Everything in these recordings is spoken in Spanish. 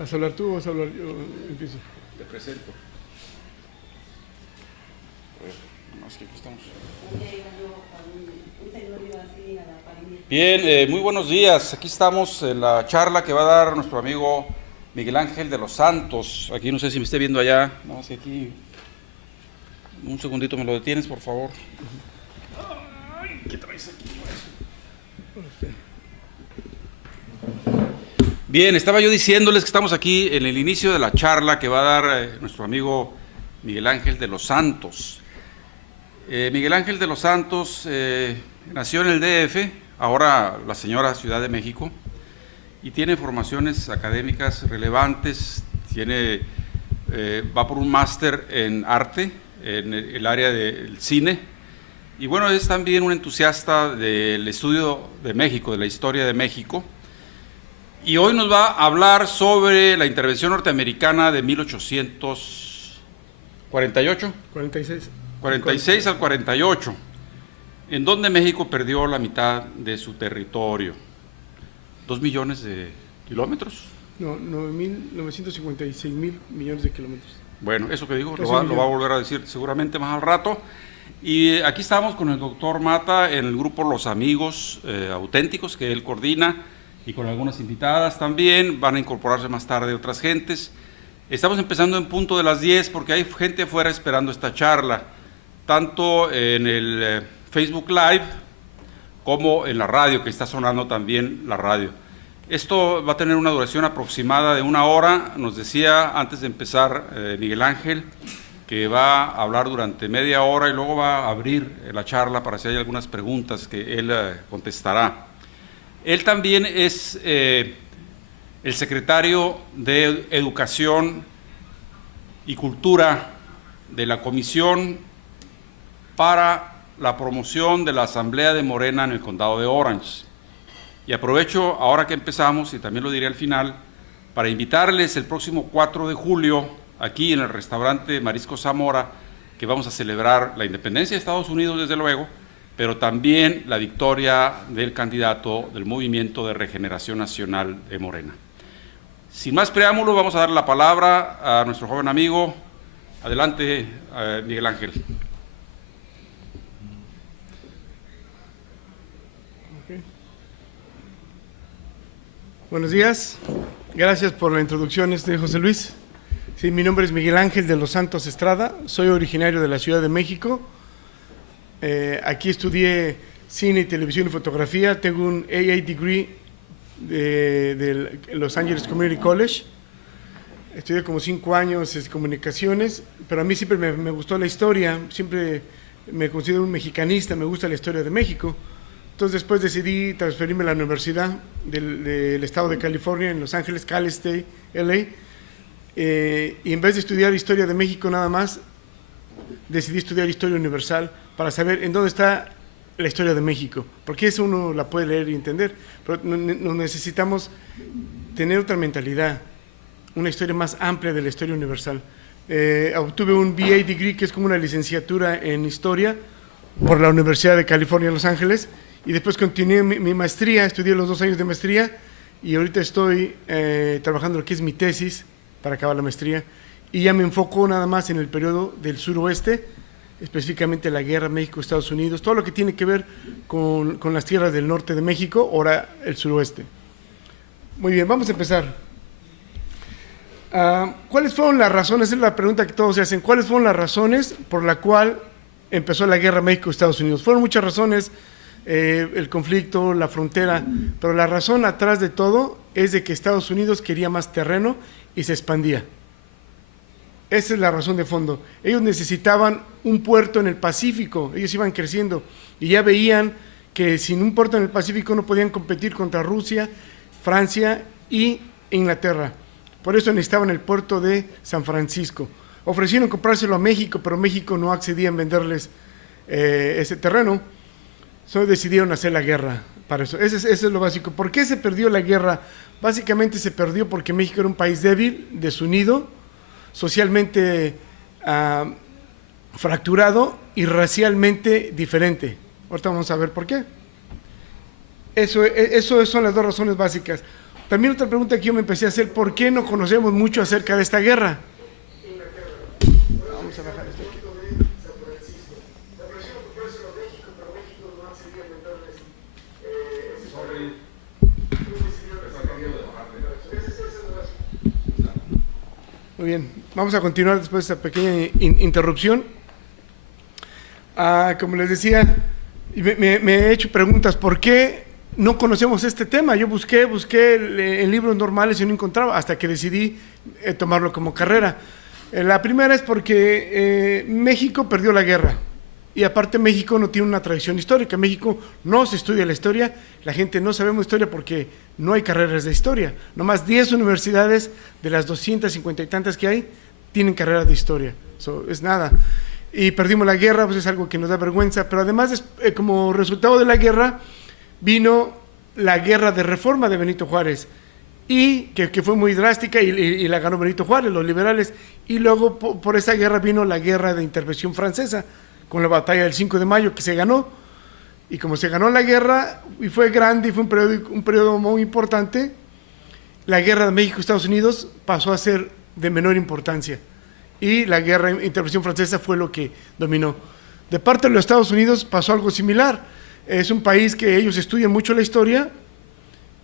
¿Vas a hablar tú o vas a hablar yo? Empiezo. Te presento. A ver, más que aquí estamos. Bien, muy buenos días. Aquí estamos en la charla que va a dar nuestro amigo Miguel Ángel de los Santos. Aquí no sé si me esté viendo allá. No sé, aquí. Un segundito, ¿me lo detienes, por favor? Ay, ¿qué traes aquí? Bien, estaba yo diciéndoles que estamos aquí en el inicio de la charla que va a dar nuestro amigo Miguel Ángel de los Santos. Miguel Ángel de los Santos nació en el DF, ahora la señora Ciudad de México, y tiene formaciones académicas relevantes, va por un máster en arte, en el área del cine, y bueno, es también un entusiasta del estudio de México, de la historia de México. Y hoy nos va a hablar sobre la intervención norteamericana de 1848. 46 al 48, en donde México perdió la mitad de su territorio. 2 millones de kilómetros. No, 956.000 millones de kilómetros. Bueno, eso que digo lo va a volver a decir seguramente más al rato. Y aquí estamos con el doctor Mata en el grupo Los Amigos Auténticos, que él coordina, y con algunas invitadas también. Van a incorporarse más tarde otras gentes. Estamos empezando en punto de las 10 porque hay gente afuera esperando esta charla, tanto en el Facebook Live como en la radio, que está sonando también la radio. Esto va a tener una duración aproximada de 1 hora. Nos decía antes de empezar Miguel Ángel que va a hablar durante media hora y luego va a abrir la charla para si hay algunas preguntas que él contestará. Él también es el secretario de Educación y Cultura de la Comisión para la Promoción de la Asamblea de Morena en el Condado de Orange. Y aprovecho, ahora que empezamos, y también lo diré al final, para invitarles el próximo 4 de julio, aquí en el restaurante Marisco Zamora, que vamos a celebrar la independencia de Estados Unidos, desde luego, pero también la victoria del candidato del Movimiento de Regeneración Nacional de Morena. Sin más preámbulo, vamos a dar la palabra a nuestro joven amigo. Adelante, Miguel Ángel. Okay. Buenos días. Gracias por la introducción, José Luis. Sí, mi nombre es Miguel Ángel de los Santos Estrada. Soy originario de la Ciudad de México. Aquí estudié cine, televisión y fotografía. Tengo un AA degree de Los Angeles Community College. Estudié como 5 años en comunicaciones, pero a mí siempre me gustó la historia, siempre me considero un mexicanista, me gusta la historia de México. Entonces después decidí transferirme a la Universidad del Estado de California en Los Ángeles, Cal State, LA, y en vez de estudiar historia de México nada más, decidí estudiar historia universal para saber en dónde está la historia de México, porque eso uno la puede leer y entender, pero necesitamos tener otra mentalidad, una historia más amplia de la historia universal. Obtuve un BA degree, que es como una licenciatura en historia, por la Universidad de California en Los Ángeles, y después continué mi maestría, estudié los 2 años de maestría, y ahorita estoy trabajando lo que es mi tesis para acabar la maestría, y ya me enfoco nada más en el periodo del suroeste, específicamente la guerra México-Estados Unidos, todo lo que tiene que ver con las tierras del norte de México, ahora el suroeste. Muy bien, vamos a empezar. ¿Cuáles fueron las razones? Esa es la pregunta que todos se hacen. ¿Cuáles fueron las razones por la cual empezó la guerra México-Estados Unidos? Fueron muchas razones, el conflicto, la frontera, pero la razón atrás de todo es de que Estados Unidos quería más terreno y se expandía. Esa es la razón de fondo. Ellos necesitaban un puerto en el Pacífico, ellos iban creciendo y ya veían que sin un puerto en el Pacífico no podían competir contra Rusia, Francia y Inglaterra. Por eso necesitaban el puerto de San Francisco. Ofrecieron comprárselo a México, pero México no accedía en venderles ese terreno. Solo decidieron hacer la guerra para eso. Eso es lo básico. ¿Por qué se perdió la guerra? Básicamente se perdió porque México era un país débil, desunido, socialmente fracturado y racialmente diferente. Ahorita vamos a ver por qué. Eso son las 2 razones básicas. También otra pregunta que yo me empecé a hacer, ¿por qué no conocemos mucho acerca de esta guerra? Vamos a bajar esto aquí. Muy bien, vamos a continuar después de esta pequeña interrupción. Como les decía, me he hecho preguntas, ¿por qué no conocemos este tema? Yo busqué en libros normales y no encontraba, hasta que decidí tomarlo como carrera. La primera es porque México perdió la guerra, y aparte México no tiene una tradición histórica. En México no se estudia la historia, la gente no sabemos historia porque no hay carreras de historia. Nomás 10 universidades de las 250 y tantas que hay tienen carreras de historia. Eso es nada. Y perdimos la guerra, pues es algo que nos da vergüenza, pero además como resultado de la guerra vino la guerra de reforma de Benito Juárez, y que fue muy drástica, y la ganó Benito Juárez, los liberales, y luego por esa guerra vino la guerra de intervención francesa, con la batalla del 5 de mayo que se ganó, y como se ganó la guerra, y fue grande, y fue un periodo muy importante, la guerra de México-Estados Unidos pasó a ser de menor importancia, y la guerra de intervención francesa fue lo que dominó. De parte de los Estados Unidos pasó algo similar. Es un país que ellos estudian mucho la historia,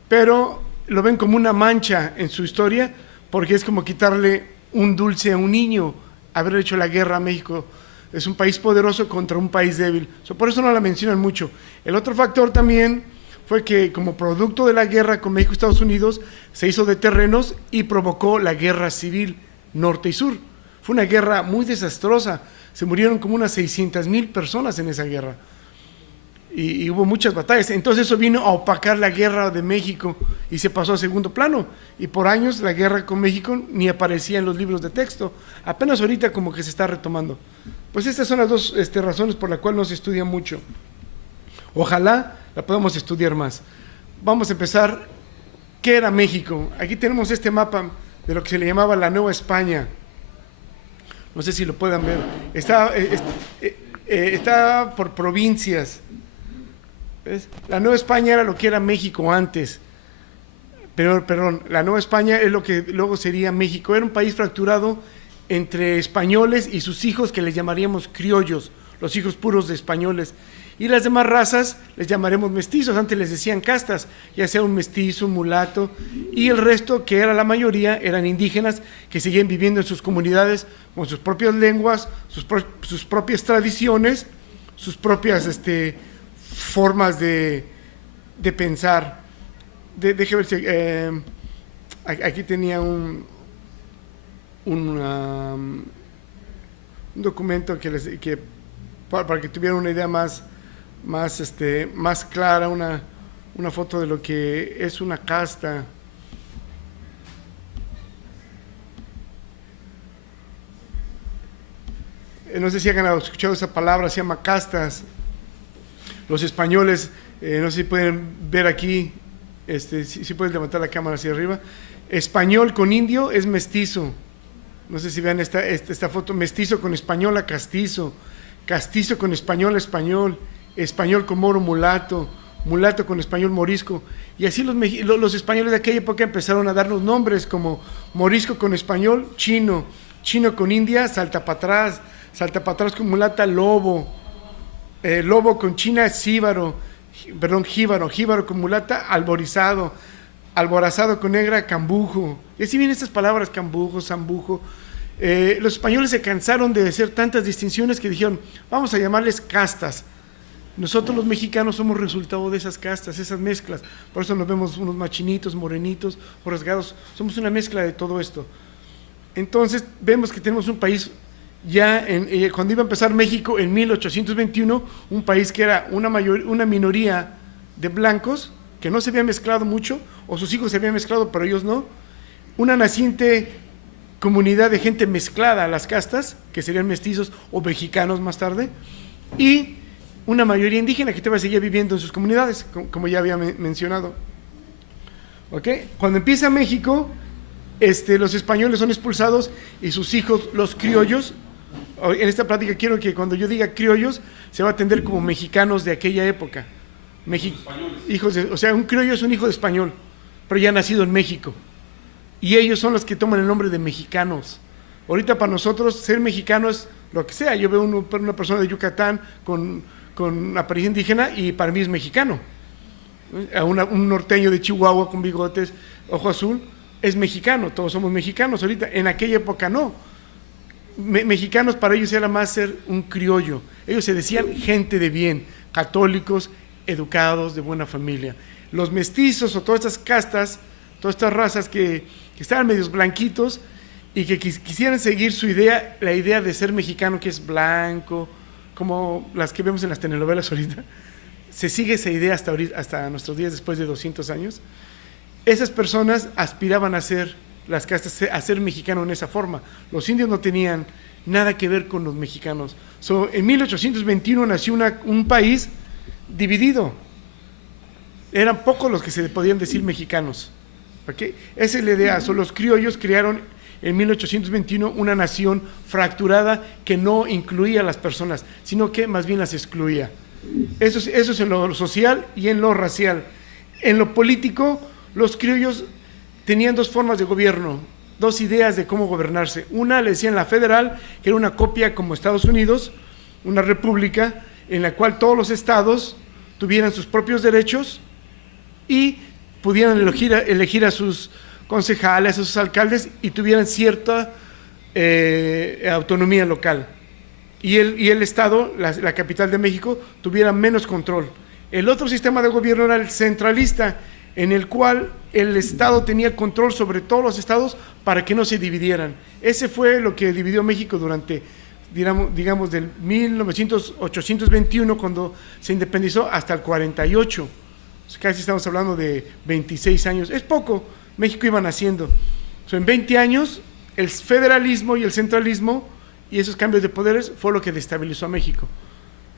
pero lo ven como una mancha en su historia, porque es como quitarle un dulce a un niño, haber hecho la guerra a México. Es un país poderoso contra un país débil. Por eso no la mencionan mucho. El otro factor también fue que, como producto de la guerra con México y Estados Unidos, se hizo de terrenos y provocó la guerra civil norte y sur. Fue una guerra muy desastrosa. Se murieron como unas 600,000 personas en esa guerra. Y hubo muchas batallas. Entonces eso vino a opacar la guerra de México y se pasó a segundo plano. Y por años la guerra con México ni aparecía en los libros de texto. Apenas ahorita como que se está retomando. Pues estas son las dos razones por las cuales no se estudia mucho. Ojalá la podamos estudiar más. Vamos a empezar. ¿Qué era México? Aquí tenemos este mapa de lo que se le llamaba la Nueva España. No sé si lo puedan ver. Está por provincias. ¿Ves? La Nueva España era lo que era México antes. Perdón, la Nueva España es lo que luego sería México. Era un país fracturado entre españoles y sus hijos, que les llamaríamos criollos, los hijos puros de españoles. Y las demás razas les llamaremos mestizos. Antes les decían castas, ya sea un mestizo, un mulato, y el resto, que era la mayoría, eran indígenas que seguían viviendo en sus comunidades con sus propias lenguas, sus propias tradiciones, sus propias formas de pensar. Déjame ver si aquí tenía un documento que para que tuvieran una idea más clara, una foto de lo que es una casta. No sé si han escuchado esa palabra, se llama castas. Los españoles, no sé si pueden ver aquí, si puedes levantar la cámara hacia arriba. Español con indio es mestizo. No sé si vean esta foto, mestizo con español a castizo, castizo con español a español, español con moro mulato, mulato con español morisco. Y así los españoles de aquella época empezaron a darnos nombres como morisco con español, chino, chino con india, salta para atrás con mulata, lobo, lobo con china, jíbaro con mulata, alborizado, alborazado con negra, cambujo. Y así vienen estas palabras, cambujo, zambujo. Los españoles se cansaron de hacer tantas distinciones que dijeron, vamos a llamarles castas. Nosotros los mexicanos somos resultado de esas castas, esas mezclas. Por eso nos vemos unos machinitos, morenitos, o rasgados. Somos una mezcla de todo esto. Entonces vemos que tenemos un país, cuando iba a empezar México en 1821, un país que era una minoría de blancos, que no se había mezclado mucho, o sus hijos se habían mezclado, pero ellos no. Una naciente comunidad de gente mezclada a las castas, que serían mestizos o mexicanos más tarde, y una mayoría indígena que todavía seguía viviendo en sus comunidades, como ya había mencionado. ¿Okay? Cuando empieza México, los españoles son expulsados y sus hijos, los criollos. En esta plática quiero que cuando yo diga criollos, se va a entender como mexicanos de aquella época. O sea, un criollo es un hijo de español. pero ya nacido en México. Y ellos son los que toman el nombre de mexicanos. Ahorita para nosotros ser mexicano es lo que sea. Yo veo una persona de Yucatán con aparición indígena y para mí es mexicano. Un norteño de Chihuahua con bigotes, ojo azul, es mexicano. Todos somos mexicanos ahorita. En aquella época no. Mexicanos para ellos era más ser un criollo. Ellos se decían gente de bien, católicos, educados, de buena familia. Los mestizos o todas estas castas, todas estas razas que estaban medios blanquitos y que quisieran seguir su idea, la idea de ser mexicano, que es blanco, como las que vemos en las telenovelas ahorita, se sigue esa idea hasta nuestros días, después de 200 años. Esas personas aspiraban a ser las castas, a ser mexicano en esa forma. Los indios no tenían nada que ver con los mexicanos. En 1821 nació un país dividido. Eran pocos los que se podían decir mexicanos. ¿Okay? Esa es la idea. Los criollos crearon en 1821 una nación fracturada que no incluía a las personas, sino que más bien las excluía. Eso es en lo social y en lo racial. En lo político, los criollos tenían dos formas de gobierno, dos ideas de cómo gobernarse. Una le decían la federal, que era una copia como Estados Unidos, una república en la cual todos los estados tuvieran sus propios derechos y pudieran elegir a sus concejales, a sus alcaldes y tuvieran cierta autonomía local. Y el Estado, la capital de México, tuviera menos control. El otro sistema de gobierno era el centralista, en el cual el Estado tenía control sobre todos los estados para que no se dividieran. Ese fue lo que dividió México durante, digamos, del 1821, cuando se independizó, hasta el 48. Casi estamos hablando de 26 años. Es poco. México iba naciendo. En 20 años, el federalismo y el centralismo y esos cambios de poderes fue lo que destabilizó a México.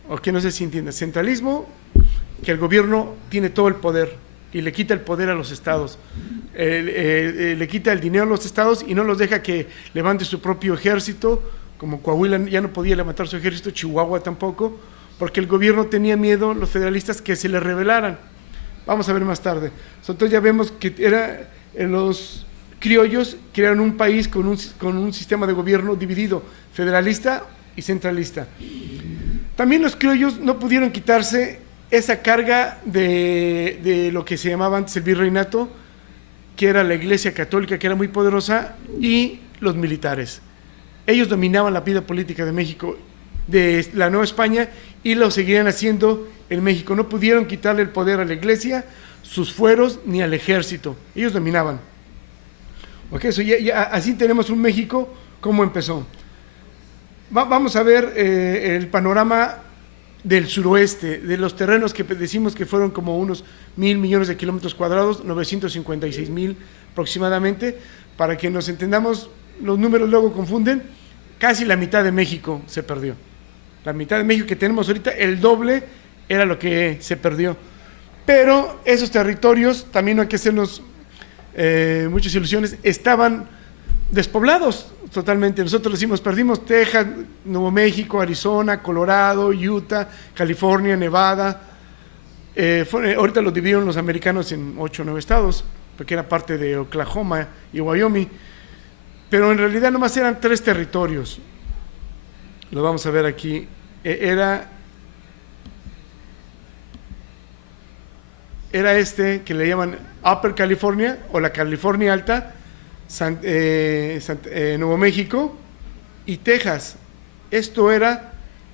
O que no sé si entiendes. Centralismo, que el gobierno tiene todo el poder y le quita el poder a los estados. Le quita el dinero a los estados y no los deja que levante su propio ejército, como Coahuila ya no podía levantar su ejército, Chihuahua tampoco, porque el gobierno tenía miedo, los federalistas, que se le rebelaran. Vamos a ver más tarde. Entonces ya vemos que los criollos crearon un país con un sistema de gobierno dividido, federalista y centralista. También los criollos no pudieron quitarse esa carga de lo que se llamaba antes el virreinato, que era la Iglesia Católica, que era muy poderosa, y los militares. Ellos dominaban la vida política de México, de la Nueva España, y lo seguirían haciendo en México. No pudieron quitarle el poder a la Iglesia, sus fueros, ni al ejército. Ellos dominaban. Okay, así tenemos un México como empezó. Vamos a ver el panorama del suroeste, de los terrenos que decimos que fueron como unos 1,000 millones de kilómetros cuadrados, 956,000 aproximadamente. Para que nos entendamos, los números luego confunden. Casi la mitad de México se perdió. La mitad de México que tenemos ahorita, el doble era lo que se perdió. Pero esos territorios, también no hay que hacernos muchas ilusiones, estaban despoblados totalmente. Nosotros decimos, perdimos Texas, Nuevo México, Arizona, Colorado, Utah, California, Nevada. Ahorita lo dividieron los americanos en 8 o 9 estados, porque era parte de Oklahoma y Wyoming. Pero en realidad nomás eran 3 territorios. Lo vamos a ver aquí. Era este que le llaman Upper California o la California Alta, Nuevo México y Texas. Esto era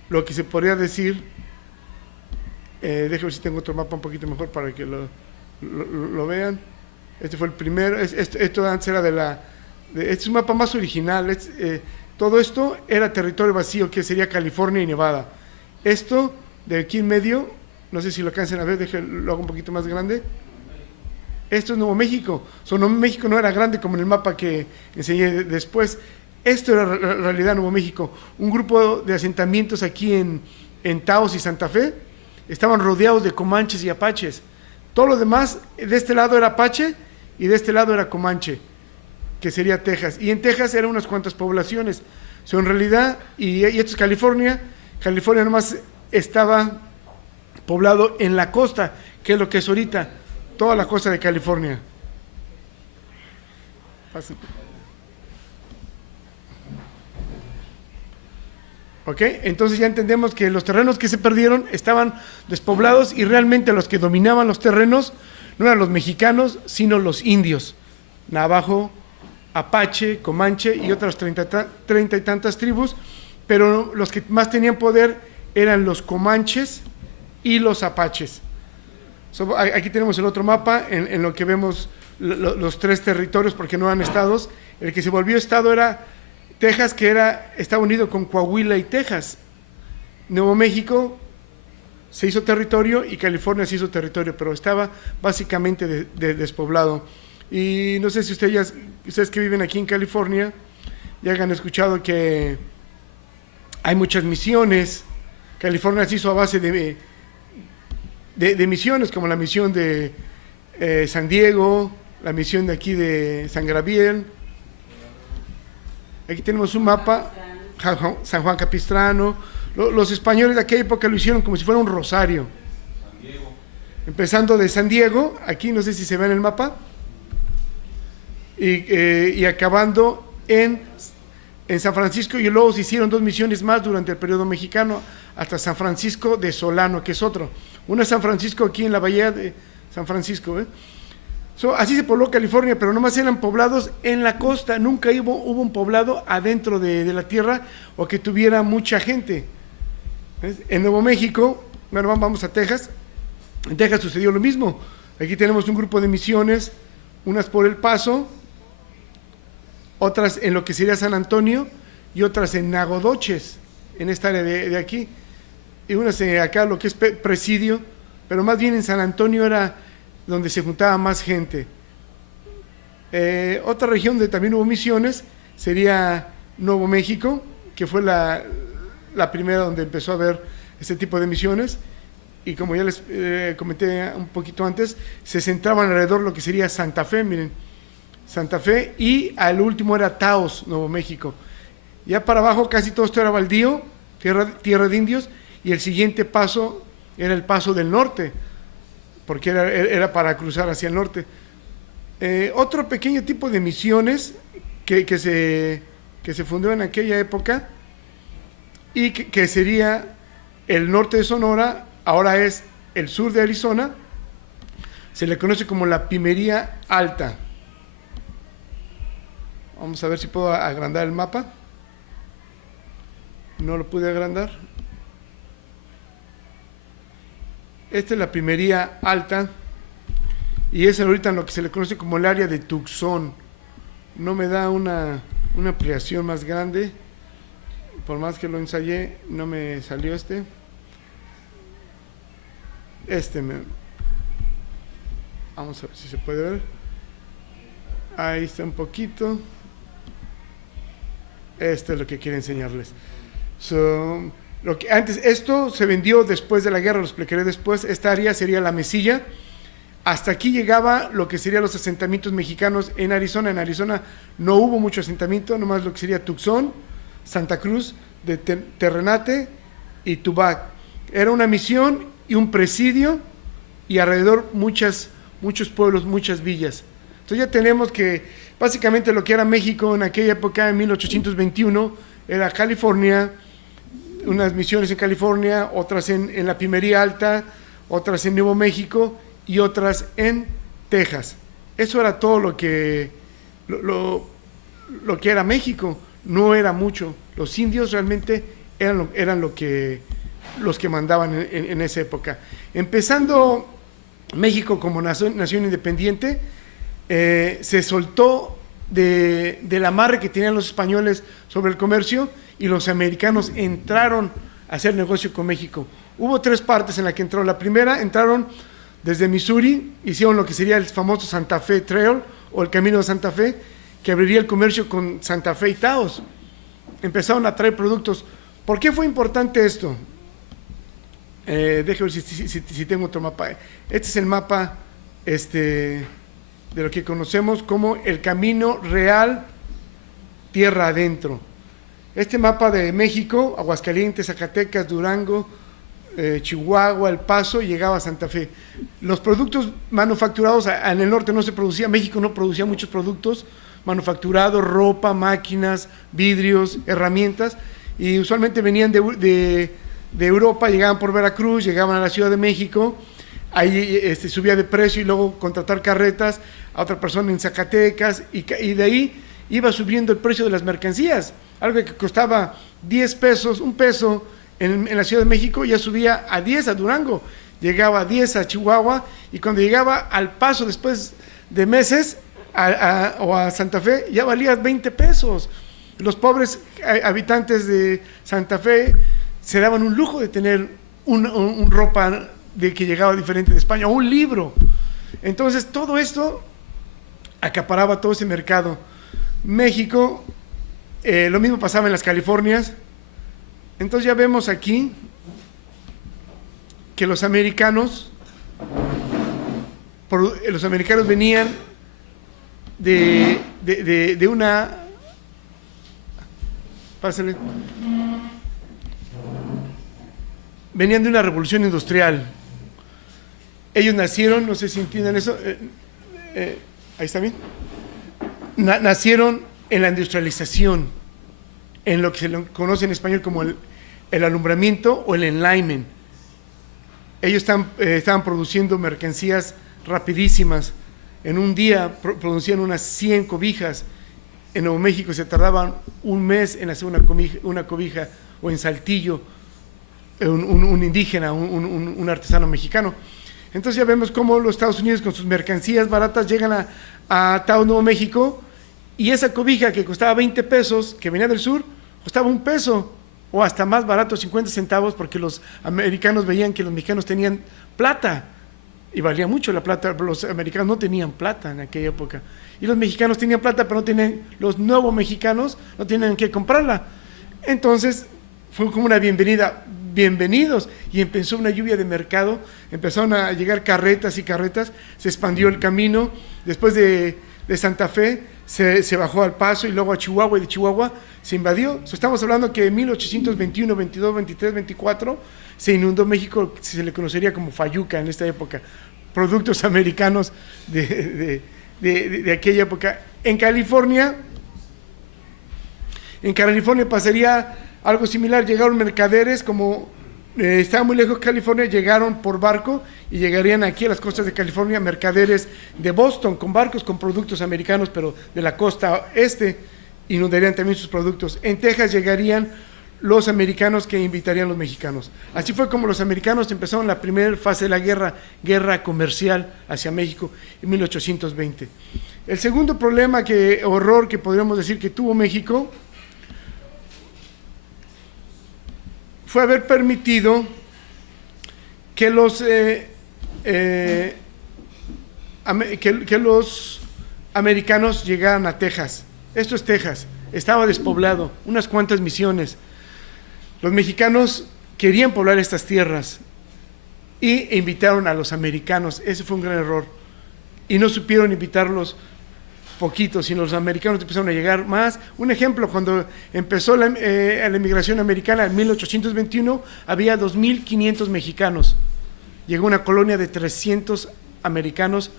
lo que se podría decir, déjame ver si tengo otro mapa un poquito mejor para que lo vean. Este fue el primero. Esto antes era este es un mapa más original. Todo esto era territorio vacío, que sería California y Nevada. Esto de aquí en medio, no sé si lo alcancen a ver, lo hago un poquito más grande. Esto es Nuevo México. Nuevo México no era grande como en el mapa que enseñé después. Esto era la realidad Nuevo México. Un grupo de asentamientos aquí en Taos y Santa Fe estaban rodeados de comanches y apaches. Todo lo demás, de este lado era apache y de este lado era comanche, que sería Texas. Y en Texas eran unas cuantas poblaciones. En realidad, y esto es California. California nomás estaba poblado en la costa, que es lo que es ahorita, toda la costa de California. Pasen. ¿Ok? Entonces ya entendemos que los terrenos que se perdieron estaban despoblados y realmente los que dominaban los terrenos no eran los mexicanos, sino los indios, navajo, apache, comanche y otras 30 y tantas tribus, pero los que más tenían poder eran los comanches y los apaches. Aquí tenemos el otro mapa en lo que vemos los 3 territorios, porque no eran estados. El que se volvió estado era Texas, que estaba unido con Coahuila y Texas. Nuevo México se hizo territorio y California se hizo territorio, pero estaba básicamente despoblado. Y no sé si ustedes que viven aquí en California ya han escuchado que hay muchas misiones. California se hizo a base de misiones, como la misión de San Diego, la misión de aquí de San Gabriel. Aquí tenemos un mapa, San Juan Capistrano. Los españoles de aquella época lo hicieron como si fuera un rosario. Empezando de San Diego, aquí no sé si se ve en el mapa, y acabando en San Francisco, y luego se hicieron 2 misiones más durante el periodo mexicano, hasta San Francisco de Solano, que es otro. Una es San Francisco aquí en la bahía de San Francisco. Así se pobló California, pero nomás eran poblados en la costa, nunca hubo un poblado adentro de la tierra o que tuviera mucha gente. ¿Ves? En Nuevo México, bueno, vamos a Texas. En Texas sucedió lo mismo. Aquí tenemos un grupo de misiones, unas por El Paso, otras en lo que sería San Antonio y otras en Nacogdoches, en esta área de aquí, y unas acá lo que es Presidio, pero más bien en San Antonio era donde se juntaba más gente. Otra región donde también hubo misiones sería Nuevo México, que fue la primera donde empezó a haber este tipo de misiones, y como ya les comenté un poquito antes, se centraban alrededor de lo que sería Santa Fe, miren, Santa Fe, y al último era Taos, Nuevo México. Ya para abajo casi todo esto era baldío, tierra de indios, y el siguiente paso era el Paso del Norte, porque era para cruzar hacia el norte. Otro pequeño tipo de misiones que se fundó en aquella época, y que sería el norte de Sonora, ahora es el sur de Arizona, se le conoce como la Pimería Alta. Vamos a ver si puedo agrandar el mapa. No lo pude agrandar. Esta es la Pimería Alta, y es ahorita en lo que se le conoce como el área de Tucson. No me da una ampliación más grande, por más que lo ensayé, no me salió vamos a ver si se puede ver. Ahí está un poquito. Esto es lo que quiero enseñarles. Esto se vendió después de la guerra, lo explicaré después. Esta área sería la Mesilla. Hasta aquí llegaba lo que serían los asentamientos mexicanos en Arizona. En Arizona no hubo mucho asentamiento, nomás lo que sería Tucson, Santa Cruz de Terrenate y Tubac. Era una misión y un presidio, y alrededor muchos pueblos, muchas villas. Entonces ya tenemos que básicamente lo que era México en aquella época, en 1821, era California, unas misiones en California, otras en la Pimería Alta, otras en Nuevo México y otras en Texas. Eso era todo lo que era México. No era mucho. Los indios realmente eran los que mandaban en esa época. Empezando México como nación independiente, se soltó del amarre que tenían los españoles sobre el comercio, y los americanos entraron a hacer negocio con México. Hubo 3 partes en las que entró. La primera, entraron desde Missouri, hicieron lo que sería el famoso Santa Fe Trail, o el Camino de Santa Fe, que abriría el comercio con Santa Fe y Taos. Empezaron a traer productos. ¿Por qué fue importante esto? Déjame ver si tengo otro mapa. Este es el mapa de lo que conocemos como el Camino Real Tierra Adentro. Este mapa de México, Aguascalientes, Zacatecas, Durango, Chihuahua, El Paso, llegaba a Santa Fe. Los productos manufacturados en el norte no se producía, México no producía muchos productos, manufacturado, ropa, máquinas, vidrios, herramientas, y usualmente venían de Europa, llegaban por Veracruz, llegaban a la Ciudad de México, ahí subía de precio y luego contratar carretas a otra persona en Zacatecas, y de ahí iba subiendo el precio de las mercancías. Algo que costaba 10 pesos, un peso en la Ciudad de México, ya subía a 10 a Durango, llegaba a 10 a Chihuahua, y cuando llegaba al Paso después de meses o a Santa Fe, ya valía 20 pesos. Los pobres habitantes de Santa Fe se daban un lujo de tener un ropa de que llegaba diferente de España, o un libro. Entonces todo esto acaparaba todo ese mercado. México, lo mismo pasaba en las Californias. Entonces ya vemos aquí que los americanos venían de una... Pásale. Venían de una revolución industrial. Ellos nacieron, no sé si entienden eso, ahí está bien. Nacieron en la industrialización, en lo que se conoce en español como el alumbramiento o el enlightenment. Ellos estaban produciendo mercancías rapidísimas. En un día producían unas 100 cobijas. En Nuevo México se tardaban un mes en hacer una cobija, o en Saltillo, un indígena, un artesano mexicano. Entonces ya vemos cómo los Estados Unidos con sus mercancías baratas llegan a Taos, Nuevo México, y esa cobija que costaba 20 pesos, que venía del sur, costaba un peso, o hasta más barato, 50 centavos, porque los americanos veían que los mexicanos tenían plata, y valía mucho la plata. Los americanos no tenían plata en aquella época, y los mexicanos tenían plata, pero no tenían, los nuevos mexicanos no tenían que comprarla. Entonces fue como una bienvenida, bienvenidos, y empezó una lluvia de mercado, empezaron a llegar carretas y carretas, se expandió el camino. Después de Santa Fe se bajó al Paso y luego a Chihuahua, y de Chihuahua se invadió. Estamos hablando que en 1821, 22, 23, 24 se inundó México, se le conocería como Fayuca en esta época, productos americanos de aquella época. En California pasaría algo similar. Llegaron mercaderes, como estaba muy lejos California, llegaron por barco y llegarían aquí a las costas de California mercaderes de Boston con barcos con productos americanos, pero de la costa este, inundarían también sus productos. En Texas llegarían los americanos que invitarían a los mexicanos. Así fue como los americanos empezaron la primera fase de la guerra comercial hacia México en 1820. El segundo problema, horror que podríamos decir que tuvo México, fue haber permitido que los americanos llegaran a Texas. Esto es Texas, estaba despoblado, unas cuantas misiones. Los mexicanos querían poblar estas tierras e invitaron a los americanos. Ese fue un gran error, y no supieron invitarlos poquitos, sino los americanos empezaron a llegar más. Un ejemplo, cuando empezó la inmigración americana en 1821, había 2.500 mexicanos. Llegó una colonia de 300 americanos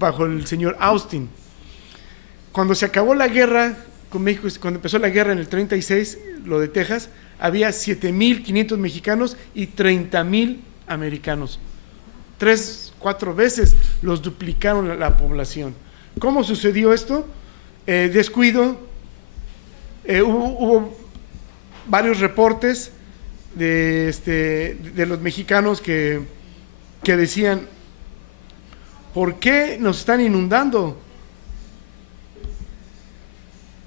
bajo el señor Austin. Cuando se acabó la guerra con México, cuando empezó la guerra en el 36, lo de Texas, había 7.500 mexicanos y 30.000 americanos. 3-4 veces los duplicaron la población. ¿Cómo sucedió esto? Descuido. Hubo varios reportes de los mexicanos que decían: ¿por qué nos están inundando?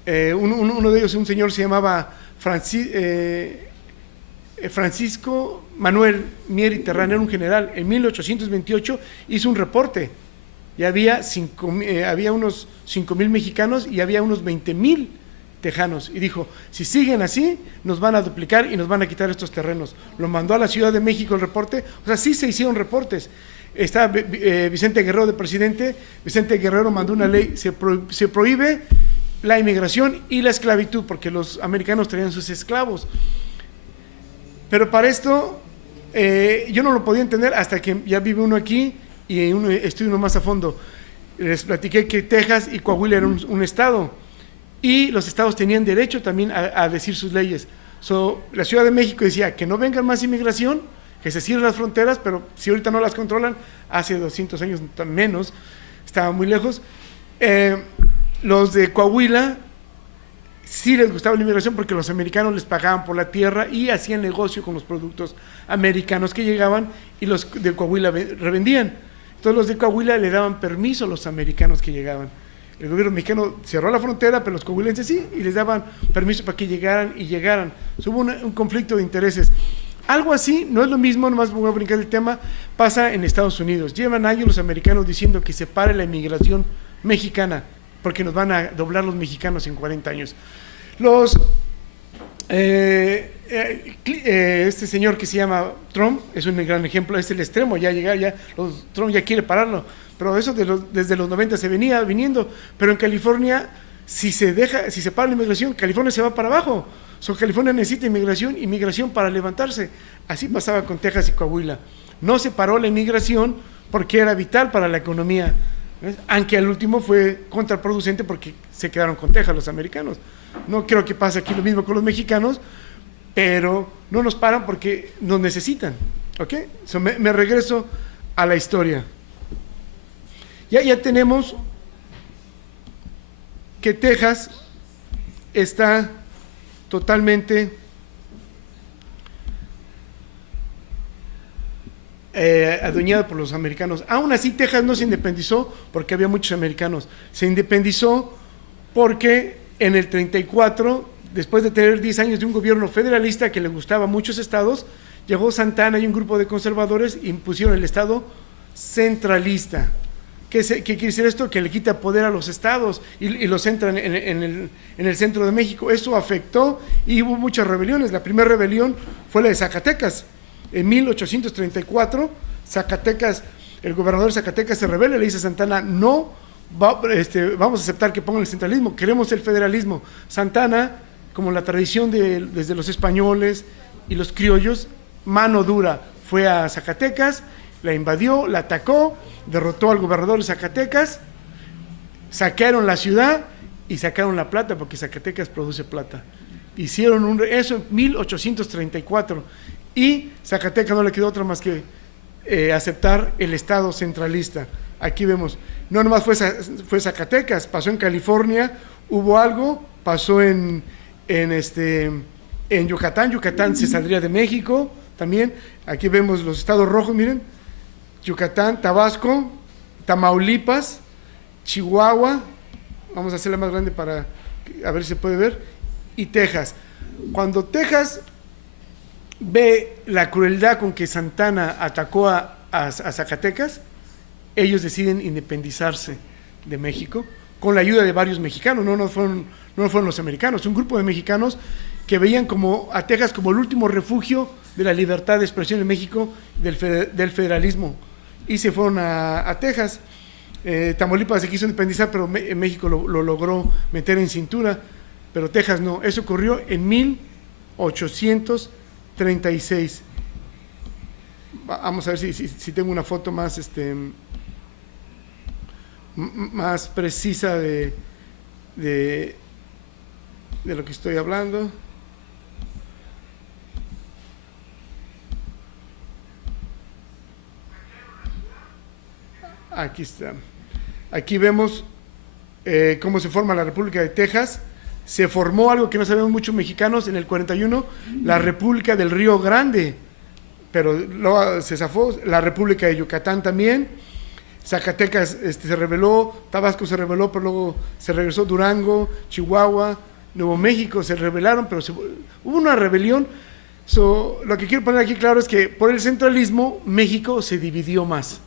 Uno de ellos, un señor se llamaba Francisco Manuel Mier y Terrán, era un general. En 1828 hizo un reporte, y había unos 5,000 mexicanos y había unos 20,000 tejanos, y dijo: si siguen así, nos van a duplicar y nos van a quitar estos terrenos. Lo mandó a la Ciudad de México el reporte. O sea, sí se hicieron reportes. Está Vicente Guerrero de presidente. Vicente Guerrero mandó una ley, se prohíbe la inmigración y la esclavitud, porque los americanos traían sus esclavos. Pero para esto, yo no lo podía entender hasta que ya vive uno aquí y estudia uno más a fondo. Les platiqué que Texas y Coahuila eran un estado, y los estados tenían derecho también a decir sus leyes. La Ciudad de México decía que no vengan más inmigración, que se cierren las fronteras, pero si ahorita no las controlan, hace 200 años menos, estaba muy lejos. Los de Coahuila sí les gustaba la inmigración porque los americanos les pagaban por la tierra y hacían negocio con los productos americanos que llegaban, y los de Coahuila revendían. Entonces los de Coahuila le daban permiso a los americanos que llegaban. El gobierno mexicano cerró la frontera, pero los coahuilenses sí, y les daban permiso para que llegaran y llegaran. Hubo un conflicto de intereses. Algo así, no es lo mismo, nomás voy a brincar el tema, pasa en Estados Unidos. Llevan años los americanos diciendo que se pare la inmigración mexicana, porque nos van a doblar los mexicanos en 40 años. Este señor que se llama Trump es un gran ejemplo, es el extremo, Trump ya quiere pararlo, pero eso desde los 90 se venía viniendo, pero en California, si se para la inmigración, California se va para abajo. California necesita inmigración para levantarse. Así pasaba con Texas y Coahuila. No se paró la inmigración porque era vital para la economía, ¿ves? Aunque al último fue contraproducente porque se quedaron con Texas los americanos. No creo que pase aquí lo mismo con los mexicanos, pero no nos paran porque nos necesitan, ¿ok? Me regreso a la historia. Ya tenemos que Texas está totalmente adueñada por los americanos. Aún así, Texas no se independizó porque había muchos americanos. Se independizó porque en el 34, después de tener 10 años de un gobierno federalista que le gustaba a muchos estados, llegó Santa Anna y un grupo de conservadores e impusieron el estado centralista. ¿Qué quiere decir esto? Que le quita poder a los estados y los centran en el centro de México. Eso afectó y hubo muchas rebeliones. La primera rebelión fue la de Zacatecas. En 1834, Zacatecas, el gobernador de Zacatecas se rebela y le dice a Santa Anna, no, vamos a aceptar que pongan el centralismo, queremos el federalismo. Santa Anna, como la tradición desde los españoles y los criollos, mano dura, fue a Zacatecas, la invadió, la atacó, derrotó al gobernador de Zacatecas, saquearon la ciudad y sacaron la plata, porque Zacatecas produce plata. Hicieron eso en 1834, y Zacatecas no le quedó otra más que aceptar el estado centralista. Aquí vemos, no nomás fue Zacatecas, pasó en California, hubo algo, pasó en Yucatán se saldría de México también. Aquí vemos los estados rojos, miren, Yucatán, Tabasco, Tamaulipas, Chihuahua, vamos a hacerla más grande para a ver si se puede ver, y Texas. Cuando Texas ve la crueldad con que Santa Anna atacó a Zacatecas, ellos deciden independizarse de México con la ayuda de varios mexicanos, no fueron los americanos, un grupo de mexicanos que veían a Texas como el último refugio de la libertad de expresión en México, del federalismo, y se fueron a Texas. Tamaulipas se quiso independizar, pero México lo logró meter en cintura, pero Texas no. Eso ocurrió en 1836. Vamos a ver si tengo una foto más más precisa de lo que estoy hablando. Aquí está. Aquí vemos cómo se forma la República de Texas. Se formó algo que no sabemos muchos mexicanos en el 41, la República del Río Grande, pero luego se zafó. La República de Yucatán también. Zacatecas se rebeló, Tabasco se rebeló, pero luego se regresó. Durango, Chihuahua, Nuevo México se rebelaron, pero hubo una rebelión. Lo que quiero poner aquí claro es que por el centralismo México se dividió más.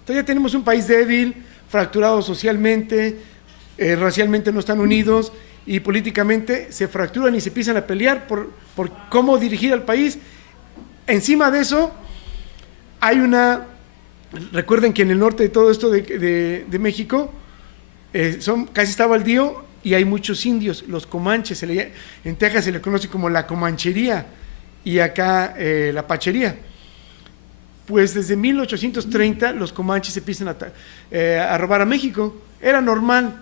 Entonces ya tenemos un país débil, fracturado socialmente, racialmente no están unidos, y políticamente se fracturan y se empiezan a pelear por cómo dirigir al país. Encima de eso, recuerden que en el norte de todo esto de México, casi está baldío y hay muchos indios, los comanches, en Texas se le conoce como la comanchería, y acá la pachería. Pues desde 1830 los comanches empiezan a robar a México. Era normal.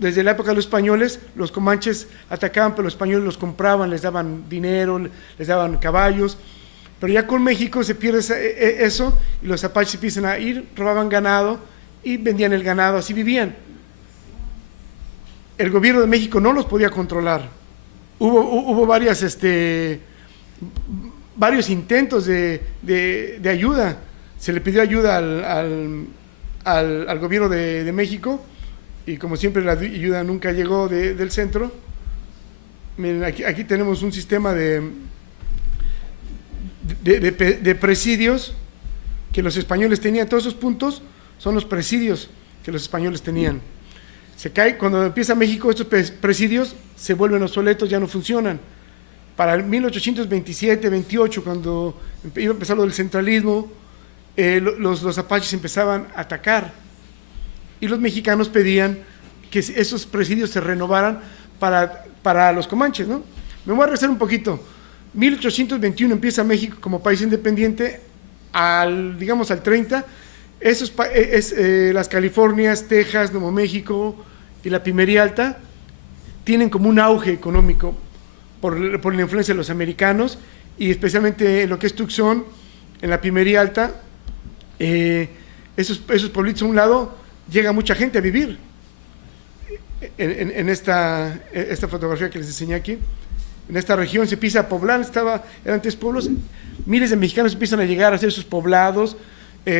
Desde la época de los españoles, los comanches atacaban, pero los españoles los compraban, les daban dinero, les daban caballos. Pero ya con México se pierde eso y los apaches empiezan a ir, robaban ganado y vendían el ganado, así vivían. El gobierno de México no los podía controlar. Hubo varios intentos de ayuda. Se le pidió ayuda al gobierno de México y como siempre la ayuda nunca llegó del centro. Miren, aquí tenemos un sistema de presidios que los españoles tenían. Todos esos puntos son los presidios que los españoles tenían. Se cae, cuando empieza México, estos presidios se vuelven obsoletos, ya no funcionan. Para el 1827-28, cuando iba a empezar lo del centralismo, los apaches empezaban a atacar y los mexicanos pedían que esos presidios se renovaran para los comanches, ¿no? Me voy a regresar un poquito. 1821 empieza México como país independiente, digamos al 30, las Californias, Texas, Nuevo México y la Pimería Alta tienen como un auge económico por la influencia de los americanos y especialmente en lo que es Tucson, en la Pimería Alta, esos pueblitos a un lado, llega mucha gente a vivir. En esta fotografía que les enseñé aquí, en esta región se empieza a poblar, eran 3 pueblos, miles de mexicanos empiezan a llegar a hacer sus poblados.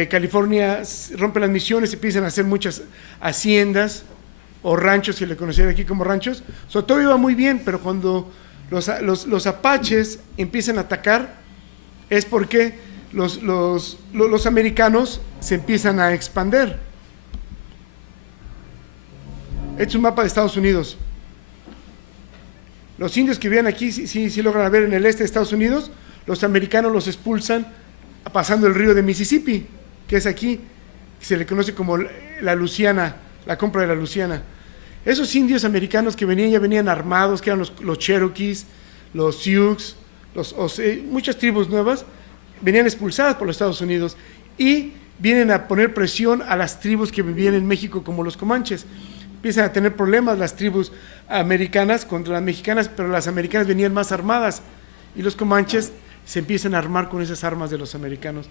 California rompe las misiones, empiezan a hacer muchas haciendas o ranchos, que le conocían aquí como ranchos. Todo iba muy bien, pero cuando los apaches empiezan a atacar es porque los americanos se empiezan a expandir. Este es un mapa de Estados Unidos. Los indios que viven aquí sí logran ver en el este de Estados Unidos. Los americanos los expulsan pasando el río de Mississippi, que es aquí, que se le conoce como la Luisiana, la compra de la Luisiana. Esos indios americanos que venían, ya venían armados, que eran los Cherokees, los Sioux, muchas tribus nuevas, venían expulsadas por los Estados Unidos y vienen a poner presión a las tribus que vivían en México, como los comanches. Empiezan a tener problemas las tribus americanas contra las mexicanas, pero las americanas venían más armadas y los comanches se empiezan a armar con esas armas de los americanos.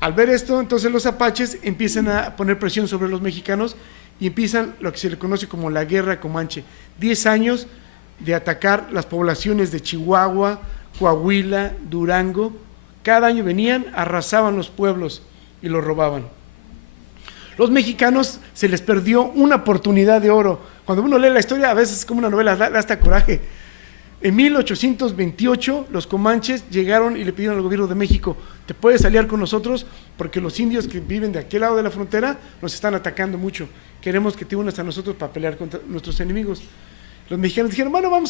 Al ver esto, entonces los apaches empiezan a poner presión sobre los mexicanos y empiezan lo que se le conoce como la Guerra Comanche. 10 años de atacar las poblaciones de Chihuahua, Coahuila, Durango. Cada año venían, arrasaban los pueblos y los robaban. Los mexicanos se les perdió una oportunidad de oro. Cuando uno lee la historia, a veces es como una novela, da hasta coraje. En 1828 los comanches llegaron y le pidieron al gobierno de México: ¿te puedes aliar con nosotros? Porque los indios que viven de aquel lado de la frontera nos están atacando mucho. Queremos que te unas a nosotros para pelear contra nuestros enemigos. Los mexicanos dijeron: bueno, vamos